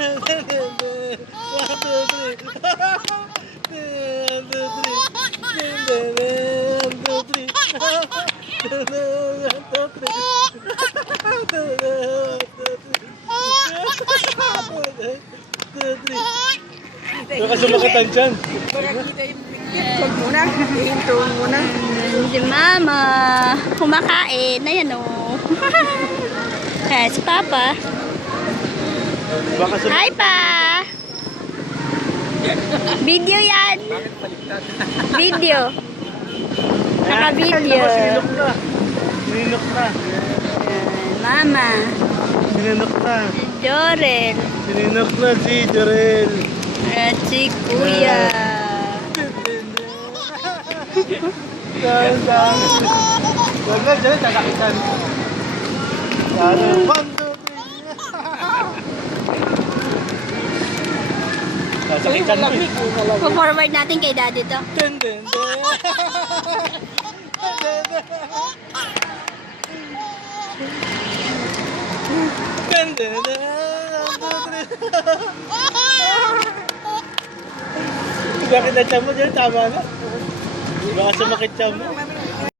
Baka sumakatan dyan. Huwag muna. Ihinto muna. Si Mama. Kumakain. Ayan o. Si Papa. Baka Hi pa! Video yan! Video! Naka-video! Sinunok na. Sinunok na. Mama! Sinunok na. Jorel! Sinunok na si Jorel. At si Kuya! Saan? Huwag na dyan, takakitan. Saan? 1, 2, 3. Sasakitan mo eh. Po-forward natin kay Daddy to. Dun, dun, dun. Dun, dun, dun. 1, 2, 3. Bakit na tiyan mo dyan? Tama na. Baka sumakit tiyan mo.